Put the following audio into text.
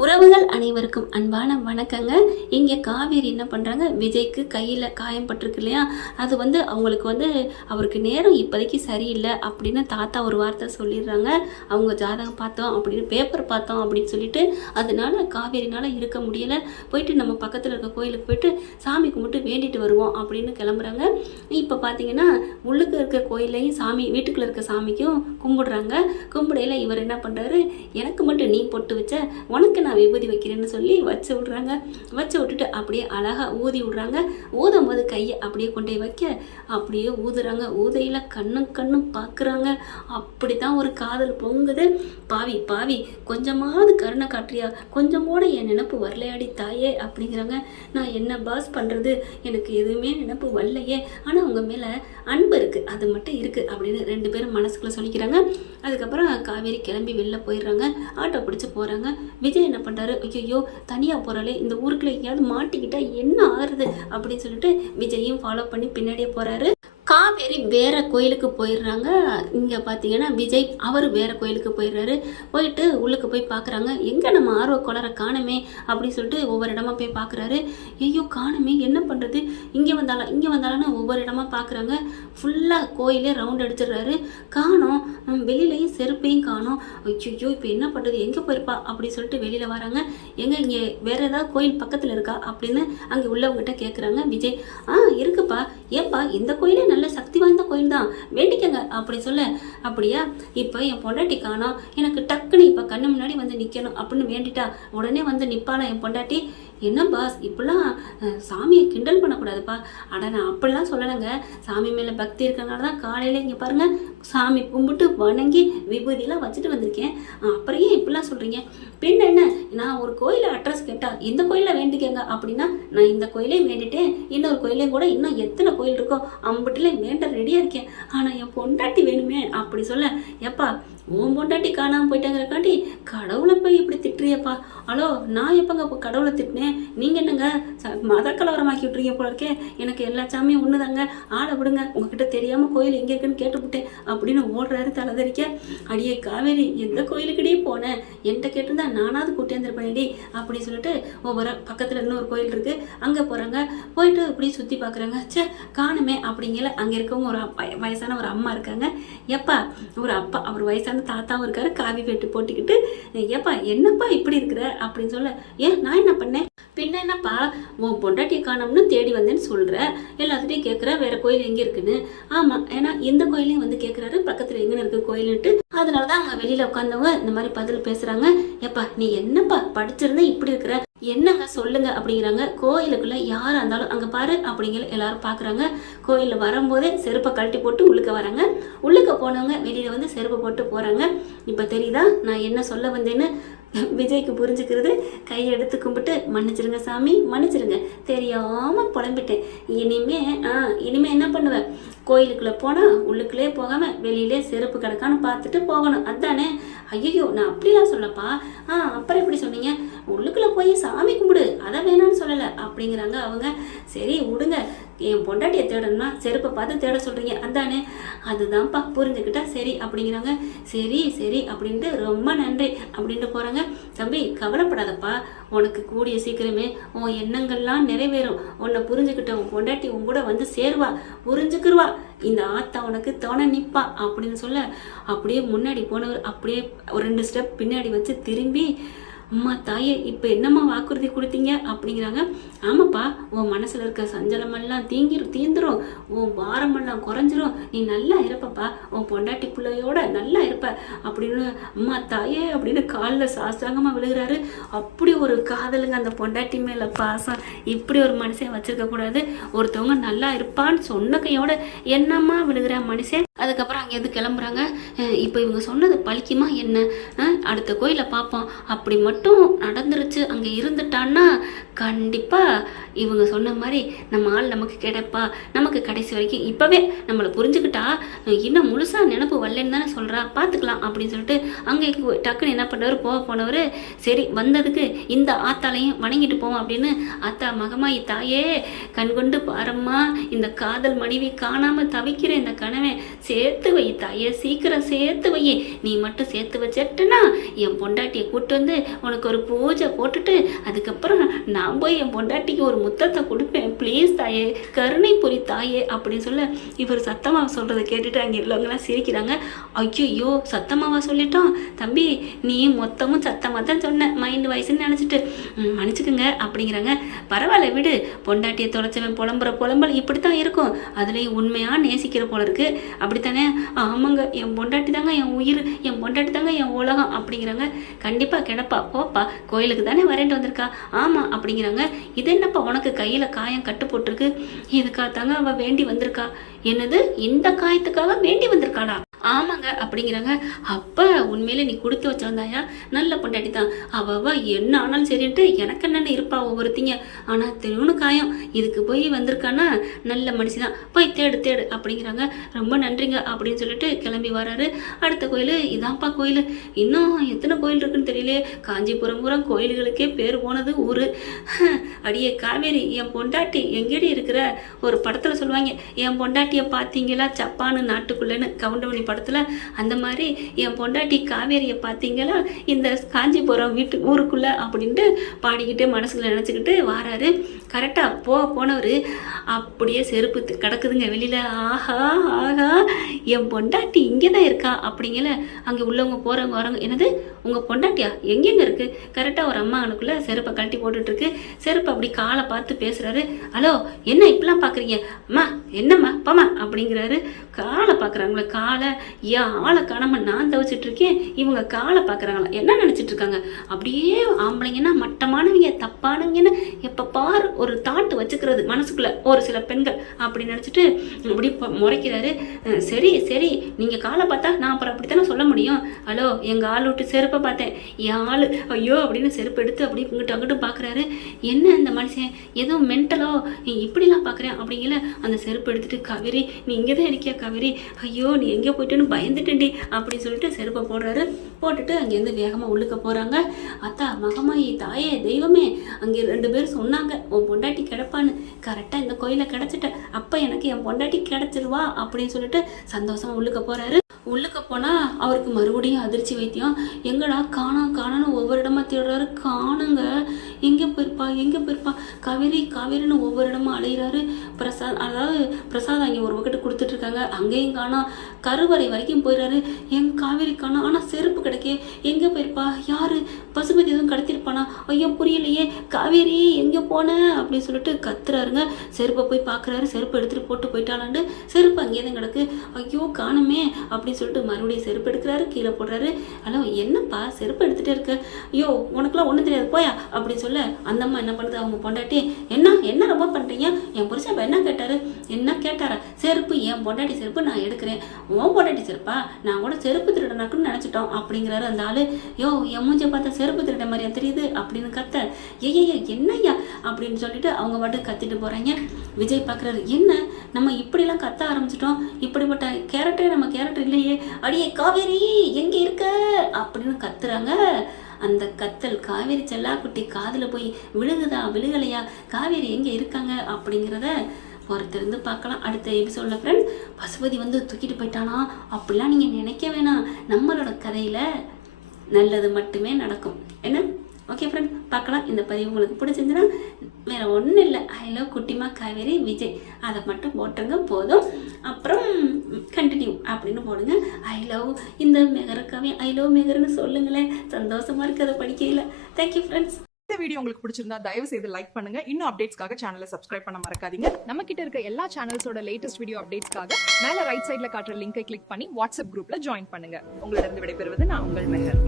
உறவுகள் அனைவருக்கும் அன்பான வணக்கங்க. இங்கே காவேரி என்ன பண்ணுறாங்க, விஜய்க்கு கையில் காயம் பட்டிருக்கு இல்லையா, அது அவங்களுக்கு அவருக்கு நேரம் இப்போதைக்கு சரியில்லை அப்படின்னு தாத்தா ஒரு வார்த்தை சொல்லிடுறாங்க. அவங்க ஜாதகம் பார்த்தோம் அப்படின்னு பேப்பர் பார்த்தோம் அப்படின்னு சொல்லிட்டு, அதனால காவேரினால் இருக்க முடியலை, போயிட்டு நம்ம பக்கத்தில் இருக்க கோயிலுக்கு போயிட்டு சாமி கும்பிட்டு வேண்டிட்டு வருவோம் அப்படின்னு கிளம்புறாங்க. இப்போ பார்த்தீங்கன்னா உள்ளுக்கு இருக்க கோயிலையும் சாமி வீட்டுக்குள்ளே இருக்க சாமிக்கும் கும்பிடுறாங்க. கும்பிடையில் இவர் என்ன பண்ணுறாரு, எனக்கு மட்டும் நீ பொட்டு வச்ச, உனக்கு நான் விபூதி வைக்கிறேன்னு சொல்லி வச்சு விட்றாங்க. வச்சு விட்டுட்டு அப்படியே அழகாக ஊதி விட்றாங்க. ஊதும் போது கையை அப்படியே கொண்டு வைக்க அப்படியே ஊதுறாங்க. ஊதையில் கண்ணும் பார்க்குறாங்க. அப்படி தான் ஒரு காதல் பொங்குது. பாவி பாவி, கொஞ்சமாவது கருணை காட்டுறியா, கொஞ்சமோட என் நினப்பு வரலையாடி தாயே அப்படிங்கிறாங்க. நான் என்ன பாஸ் பண்ணுறது, எனக்கு எதுவுமே நினப்பு வரலையே, ஆனால் உங்கள் மேலே அன்பு இருக்குது, அது மட்டும் இருக்குது அப்படின்னு ரெண்டு பேரும் மனசுக்குள்ளே சொல்லிக்கிறாங்க. அதுக்கப்புறம் காவேரி கிளம்பி வெளில போயிடுறாங்க. ஆட்டோ பிடிச்சி போகிறாங்க. விஜய் என்ன பண்ணுறாரு, ஐயோ தனியாக போகிறாளே, இந்த ஊருக்குள்ள எங்கேயாவது மாட்டிக்கிட்டா என்ன ஆறுது அப்படின்னு சொல்லிட்டு விஜயும் ஃபாலோ பண்ணி பின்னாடியே போகிறாரு. காவேரி வேற கோயிலுக்கு போயிடுறாங்க. இங்கே பார்த்தீங்கன்னா விஜய் அவர் வேற கோயிலுக்கு போயிடுறாரு. போயிட்டு உள்ளுக்கு போய் பார்க்குறாங்க. எங்கே நம்ம ஆர்வ கோளரை காணுமே அப்படின்னு சொல்லிட்டு ஒவ்வொரு இடமா போய் பார்க்குறாரு. ஐயோ காணுமே, என்ன பண்ணுறது, இங்கே வந்தாலான்னு ஒவ்வொரு இடமா பார்க்குறாங்க. ஃபுல்லாக கோயிலே ரவுண்ட் அடிச்சிடுறாரு. காணோம், வெளியிலையும் செருப்பையும் காணோம். ஐயோ இப்போ என்ன பண்ணுறது, எங்கே போயிருப்பா அப்படின்னு சொல்லிட்டு வெளியில் வராங்க. இங்கே வேற ஏதாவது கோயில் பக்கத்தில் இருக்கா அப்படின்னு அங்கே உள்ளவங்ககிட்ட கேட்குறாங்க. விஜய் இருக்குப்பா, ஏப்பா இந்த கோயிலே நல்ல சக்தி வாய்ந்த கோயில் தான், வேண்டிக்கங்க அப்படி சொல்ல. அப்படியா, இப்போ என் பொண்டாட்டி காணோம், எனக்கு டக்குன்னு இப்போ கண்ணு முன்னாடி வந்து நிற்கணும் அப்படின்னு வேண்டிட்டா உடனே வந்து நிற்பாளா என் பொண்டாட்டி. என்ன பாஸ் இப்படிலாம் சாமியை கிண்டல் பண்ணக்கூடாதுப்பா. நான் அப்படிலாம் சொல்லலைங்க, சாமி மேலே பக்தி இருக்கிறனால தான் காலையில் இங்கே பாருங்கள் சாமி கும்பிட்டு வணங்கி விபூதியெல்லாம் வச்சுட்டு வந்திருக்கேன். அப்புறம் ஏன் இப்படிலாம் சொல்கிறீங்க, பின்ன என்ன, நான் ஒரு கோயிலை அட்ரஸ் கேட்டால் இந்த கோயிலில் வேண்டிக்கங்க அப்படின்னா நான் இந்த கோயிலையும் வேண்டிட்டேன், இன்னொரு கோயிலையும் கூட இன்னும் எத்தனை கோயில் இருக்கோ அம்பிட்டுலேயும் வேண்ட ரெடியாக இருக்கேன், ஆனால் என் பொண்டாட்டி வேணுமே அப்படி சொல்ல. எப்பா உன் பொண்டாட்டி காணாமல் போயிட்டாங்கிறக்காண்டி கடவுளை போய் இப்படி திட்டுறியப்பா. ஹலோ, நான் எப்போங்க இப்போ கடவுளை திட்டினேன், நீங்கள் என்னங்க மத கலவரமாக்கி விட்றீங்க போல இருக்கே, எனக்கு எல்லா சாமியும் ஒன்று தாங்க, ஆளை விடுங்க, உங்ககிட்ட தெரியாமல் கோயில் எங்கே இருக்குன்னு கேட்டுவிட்டேன் அப்படின்னு ஓடுறாரு தலைதறிக்க. அடியே காவேரி, எந்த கோயிலுக்கிட்டே போனேன், என்கிட்ட கேட்டிருந்தா நானாவது கூட்டியாந்துருப்பேன்டி அப்படின்னு சொல்லிட்டு ஒவ்வொரு பக்கத்தில் இன்னொரு கோயில் இருக்குது அங்கே போகிறாங்க. போயிட்டு இப்படி சுற்றி பார்க்குறாங்க. சே காணுமே அப்படிங்கல. அங்கே இருக்கவங்க ஒரு வயசான ஒரு அம்மா இருக்காங்க. எப்பா ஒரு அப்பா, அவர் வயசான தாத்தாவும் இருக்காரு, காவி வெட்டு போட்டுக்கிட்டு. ஏப்பா என்னப்பா இப்படி இருக்கிற அப்படின்னு சொல்ல. ஏன் நான் என்ன பண்ணேன், பின்ன என்னப்பா உன் பொண்டாட்டியை காணோம்னு தேடி வந்தேன்னு சொல்கிற, எல்லாத்துட்டையும் கேட்குற வேற கோயில் எங்கே இருக்குன்னு. ஆமாம், ஏன்னா இந்த கோயிலையும் வந்து கேட்குறாரு, பக்கத்தில் எங்கே இருக்குது கோயிலுன்ட்டு. அதனால தான் அங்கே வெளியில் உட்காந்தவங்க இந்த மாதிரி பதில் பேசுகிறாங்க. ஏப்பா நீ என்னப்பா படிச்சிருந்தா இப்படி இருக்கிற, என்னங்க சொல்லுங்க அப்படிங்கிறாங்க. கோயிலுக்குள்ள யாரா இருந்தாலும் அங்கே பாரு அப்படிங்கிற எல்லாரும் பார்க்குறாங்க. கோயிலில் வரும்போதே செருப்பை கழட்டி போட்டு உள்ளுக்க வராங்க. உள்ளுக்க போனவங்க வெளியில் வந்து செருப்பை போட்டு போகிறாங்க. இப்போ தெரியுதா நான் என்ன சொல்ல வந்தேன்னு விஜய்க்கு புரிஞ்சுக்கிறது. கையை எடுத்து கும்பிட்டு மன்னிச்சிருங்க சாமி, மன்னிச்சிருங்க, தெரியாமல் புலம்பிட்டேன். இனிமே என்ன பண்ணுவேன், கோயிலுக்குள்ளே போனால் உள்ளுக்குள்ளே போகாமல் வெளியிலே செருப்பு கிடக்கான்னு பார்த்துட்டு போகணும், அதானே. ஐயோ நான் அப்படிலாம் சொல்லப்பா. அப்புறம் எப்படி சொன்னீங்க, உள்ளுக்குள்ளே போய் சாமி கும்பிடு, அதை வேணான்னு சொல்லலை அப்படிங்கிறாங்க அவங்க. சரி விடுங்க, என் பொண்டாட்டியை தேடணும்னா செருப்பை பார்த்து தேட சொல்கிறீங்க அதானே, அதுதான்ப்பா புரிஞ்சுக்கிட்டா சரி அப்படிங்கிறாங்க. சரி சரி அப்படின்ட்டு ரொம்ப நன்றி அப்படின்ட்டு போகிறாங்க. தம்பி கவலைப்படாதப்பா, உனக்கு கூடிய சீக்கிரமே உன் எண்ணங்கள்லாம் நிறைவேறும், உன்னை புரிஞ்சுக்கிட்ட உன் பொண்டாட்டி உன் கூட வந்து சேருவா, புரிஞ்சுக்கிருவா, இந்த ஆத்தா உனக்கு துணை நிற்பா அப்படின்னு சொல்ல. அப்படியே முன்னாடி போனவர் அப்படியே ஒரு 2 ஸ்டெப் பின்னாடி வச்சு திரும்பி, அம்மா தாயே இப்போ என்னம்மா வாக்குறுதி கொடுத்தீங்க அப்படிங்கிறாங்க. ஆமாப்பா, உன் மனசில் இருக்க சஞ்சலமெல்லாம் தீந்துரும், உன் பாரமெல்லாம் குறைஞ்சிரும், நீ நல்லா இருப்பப்பா, உன் பொண்டாட்டி பிள்ளையோட நல்லா இருப்ப அப்படின்னு. அம்மா தாயே அப்படின்னு காலில் சாஸ்தாங்கமாக விழுகிறாரு. அப்படி ஒரு காதலுங்க அந்த பொண்டாட்டி மேலே பாசம். இப்படி ஒரு மனுஷன் வச்சிருக்கக்கூடாது. ஒருத்தவங்க நல்லா இருப்பான்னு சொன்ன கையோட என்னம்மா விழுகிற மனுஷன். அதுக்கப்புறம் அங்கேருந்து கிளம்புறாங்க. இப்போ இவங்க சொன்னது பழிக்குமா என்ன, அடுத்த கோயிலை பார்ப்போம், அப்படி மட்டும் நடந்துருச்சு அங்கே இருந்துட்டான்னா கண்டிப்பாக இவங்க சொன்ன மாதிரி நம்ம ஆள் நமக்கு கிடைப்பா, நமக்கு கடைசி வரைக்கும் இப்போவே நம்மளை புரிஞ்சுக்கிட்டா, இன்னும் முழுசாக நினப்பு வரலன்னு தானே சொல்கிறா, பார்த்துக்கலாம் அப்படின்னு சொல்லிட்டு அங்கே டக்குன்னு என்ன பண்ணுறாரு, போனவர் சரி வந்ததுக்கு இந்த ஆத்தாலையும் வணங்கிட்டு போவோம் அப்படின்னு. ஆத்தா மகமாயி தாயே கண்கொண்டு பாரம்மா, இந்த காதல் மனைவி காணாமல் தவிக்கிற இந்த கனவை சேர்த்து வை தாயே, சீக்கிரம் சேர்த்து வை. நீ மட்டும் சேர்த்து வச்சிட்டனா என் பொண்டாட்டியை கூட்டு வந்து உனக்கு ஒரு பூஜை போட்டுட்டு அதுக்கப்புறம் நான் போய் என் பொண்டாட்டிக்கு ஒரு முத்தத்தை கொடுப்பேன். ப்ளீஸ் தாயே, கருணை புரி தாயே அப்படின்னு சொல்ல இவர் சத்தமாக சொல்கிறத கேட்டுட்டு அங்கே உள்ளவங்களாம் சிரிக்கிறாங்க. ஐயோ சத்தமாவா சொல்லிட்டோம் தம்பி, நீ மொத்தமும் சத்தமாக தான் சொன்ன, மைண்டு வயசுன்னு நினச்சிட்டு மன்னிச்சுக்குங்க அப்படிங்கிறாங்க. பரவாயில்ல விடு, பொண்டாட்டியை தொலைச்சவன் புலம்பல் இப்படி தான் இருக்கும், அதுலேயும் உண்மையாக நேசிக்கிற போல இருக்கு அப்படித்தானே? ஆமாங்க, என் பொண்டாட்டி தாங்க என் உயிர், என் பொண்டாட்டி தாங்க என் உலகம் அப்படிங்கிறாங்க. கண்டிப்பாக கிடப்பா, போப்பா, கோயிலுக்கு தானே வரேன்ட்டு வந்திருக்கா. ஆமாம் அப்படிங்கிறாங்க. இது என்னப்பா உனக்கு கையில் காயம் கட்டு போட்டிருக்கு, இதுக்காக தாங்க அவள் வேண்டி வந்திருக்கா. என்னது, இந்த காயத்துக்காக வேண்டி வந்திருக்காளா? ஆமாங்க அப்படிங்கிறாங்க. அப்போ உண்மையிலே நீ கொடுத்து வச்சிருந்தாயா, நல்ல பொண்டாட்டி தான், அவள் என்ன ஆனாலும் சரின்ட்டு எனக்கு என்னென்ன இருப்பா ஒவ்வொருத்திங்க. ஆனால் திருவண்ணு காயம், இதுக்கு போய் வந்திருக்கானா நல்ல மனுஷி தான், போய் தேடு அப்படிங்கிறாங்க. ரொம்ப நன்றிங்க அப்படின்னு சொல்லிட்டு கிளம்பி வராரு. அடுத்த கோயில் இதான்ப்பா கோயில், இன்னும் எத்தனை கோயில் இருக்குன்னு தெரியல. காஞ்சிபுரம் பூரா கோயில்களுக்கே பேர் போனது ஊர். அடியே காவேரி, என் பொண்டாட்டி எங்கேடி இருக்கிற? ஒரு படத்தில் சொல்லுவாங்க, என் பொண்டாட்டியை பார்த்தீங்களா சப்பானு நாட்டுக்குள்ளேன்னு, கவுண்டமணி படத்தில். அந்த மாதிரி என் பொண்டாட்டி காவேரியை பார்த்தீங்களா இந்த காஞ்சிபுரம் ஊருக்குள்ளே அப்படின்ட்டு பாடிக்கிட்டு மனசுல நினச்சிக்கிட்டு வாராரு. கரெக்டாக போனவர் அப்படியே செருப்பு கிடக்குதுங்க வெளியில். ஆஹா ஆஹா, என் பொண்டாட்டி இங்கே தான் இருக்கா அப்படிங்கல. அங்கே உள்ளவங்க போகிறவங்க வரவங்க, என்னது உங்கள் பொண்டாட்டியா, எங்கெங்கே இருக்குது? கரெக்டாக ஒரு அம்மா அவனுக்குள்ளே செருப்பை கழட்டி போட்டுட்ருக்கு. செருப்பை அப்படி காலை பார்த்து பேசுகிறாரு. ஹலோ, என்ன இப்படிலாம் பார்க்குறீங்க? அம்மா என்னம்மா பாமா அப்படிங்கிறாரு. காலை பார்க்குறாங்களே, காலை ஏன் ஆளை காணாமல் நான் தவிச்சிட்டு இருக்கேன், இவங்க காலை பார்க்குறாங்களா, என்ன நினச்சிட்டு இருக்காங்க? அப்படியே ஆம்பளைங்கன்னா மட்டமானவங்க, தப்பானவங்கன்னு எப்போ பாரு ஒரு தாட்டு வச்சுக்கிறது மனசுக்குள்ள ஒரு சில பெண்கள் அப்படி நினச்சிட்டு அப்படி முறைக்கிறாரு. சரி நீங்கள் காலை பார்த்தா நான் அப்புறம் அப்படித்தானே சொல்ல முடியும். ஹலோ, எங்கள் ஆள் விட்டு செருப்பை பார்த்தேன், என் ஆள் ஐயோ அப்படின்னு செருப்பு எடுத்து அப்படி இங்கிட்ட அங்கிட்டு பார்க்குறாரு. என்ன இந்த மனுஷன் எதுவும் மென்டலோ இப்படிலாம் பார்க்குறேன் அப்படிங்கல. அந்த செருப்பு எடுத்துட்டு, காவேரி நீ இங்கே தான் இருக்கியா காவேரி, ஐயோ நீ எங்கே போயிட்டுன்னு பயந்துட்டேன்டி அப்படின்னு சொல்லிட்டு செருப்பை போடுறாரு. போட்டுட்டு அங்கேருந்து வேகமாக உள்ளுக்க போகிறாங்க. அத்தா மகமாயி தாயே தெய்வமே, அங்கே 2 பேர் சொன்னாங்க உன் பொண்டாட்டி கிடப்பான்னு, கரெக்டாக இந்த கோயிலை கிடச்சிட்ட, அப்போ எனக்கு என் பொண்டாட்டி கிடச்சிருவா அப்படின்னு சொல்லிட்டு சந்தோஷமாக உள்ளுக்க போகிறாரு. உள்ளுக்க போனால் அவருக்கு மறுபடியும் அதிர்ச்சி வைத்தியம். எங்கடா காணோன்னு ஒவ்வொரு இடமா தேடுறாரு. காணுங்க, எங்கே போயிருப்பா காவேரின்னு ஒவ்வொரு இடமா அலைகிறாரு. பிரசாத் அங்கே ஒரு பக்கெட்டு கொடுத்துட்ருக்காங்க, அங்கேயும் காணோம். கருவறை வரைக்கும் போயிடுறாரு, எங்கள் காவேரி காணோம். ஆனால் செருப்பு கிடைக்கே, எங்கே போயிருப்பா, யார் பசுபதி எதுவும் கடத்திருப்பானா, ஐயோ புரியலையே, காவேரி எங்கே போன அப்படின்னு சொல்லிட்டு கத்துறாருங்க. செருப்பை போய் பார்க்குறாரு, செருப்பு எடுத்துகிட்டு போட்டு போயிட்டாலாண்டு, செருப்பு அங்கேயே தான் கிடக்கு. ஐயோ காணுமே அப்படின்னு சொல்லிட்டு மறுபடியும் செருப்பு எடுக்கிறாரு, கீழே போடுறாரு. ஹலோ என்னப்பா செருப்பு எடுத்துகிட்டே இருக்க, ஐயோ உனக்குலாம் ஒன்றும் தெரியாது போயா அப்படின்னு சொல்ல அந்த அம்மா என்ன பண்ணுது, அவங்க பொண்டாட்டி என்ன ரொம்ப பண்ணுறீங்க, என் புருஷன் இப்போ என்ன கேட்டாரா, செருப்பு என் பொண்டாட்டி செருப்பு நான் எடுக்கிறேன், உன் பொண்டாட்டி செருப்பா, நான் கூட செருப்பு திருடனாக்குன்னு நினச்சிட்டோம் அப்படிங்கிறாரு அந்த ஆள். என் மூஞ்சை பார்த்தா செருப்பு திருட மாதிரியா தெரியுது அப்படின்னு கத்த. என்னய்யா அப்படின்னு சொல்லிட்டு அவங்க பாட்டு கத்திட்டு போகிறாங்க. விஜய் பார்க்குறாரு, என்ன நம்ம இப்படிலாம் கத்த ஆரம்பிச்சிட்டோம், இப்படிப்பட்ட கேரக்டர் நம்ம கேரக்டர் இல்லையே, அடியே காவேரி எங்கே இருக்க அப்படின்னு கத்துறாங்க. அந்த கத்தல் காவேரி செல்லாக்குட்டி காதில் போய் விழுகலையா, காவேரி எங்கே இருக்காங்க அப்படிங்கிறத பொறுத்திருந்து பார்க்கலாம் அடுத்த எபிசோடில். ஃப்ரெண்ட், பசுபதி வந்து தூக்கிட்டு போயிட்டானா அப்படிலாம் நீங்கள் நினைக்க வேணாம், நம்மளோட கதையில் நல்லது மட்டுமே நடக்கும். என்ன ஓகே ஃப்ரெண்ட், பார்க்கலாம். இந்த பதிவு உங்களுக்கு பிடிச்சிருந்துன்னா வேறு ஒன்றும் இல்லை, ஐ லவ் குட்டிமா காவேரி விஜய் அதை மட்டும் போட்டுருங்க போதும். அப்புறம் கண்டினியூ அப்படின்னு போடுங்க. ஐ லவ் இந்த மெகருக்காவே ஐ லவ் மெகர்னு சொல்லுங்களேன், சந்தோஷமாக இருக்குது அதை படிக்கையில். Thank you friends. இந்த வீடியோ உங்களுக்கு பிடிச்சிருந்தா தயவு செய்து லைக் பண்ணுங்க. இன்னும் அப்டேட்ஸ்க்காக சேனலை சப்ஸ்கிரைப் பண்ண மறக்காதீங்க. நம்ம கிட்ட இருக்க எல்லா சேனல்ஸோட லேட்டஸ்ட் வீடியோ அப்டேட்ஸ்க்காக மேல ரைட் சைட்ல காட்டுற லிங்கை கிளிக் பண்ணி வாட்ஸ்அப் குரூப்ல ஜாயின் பண்ணுங்க. உங்களிடம் விடைபெறுவது நான் உங்கள் மெஹர்.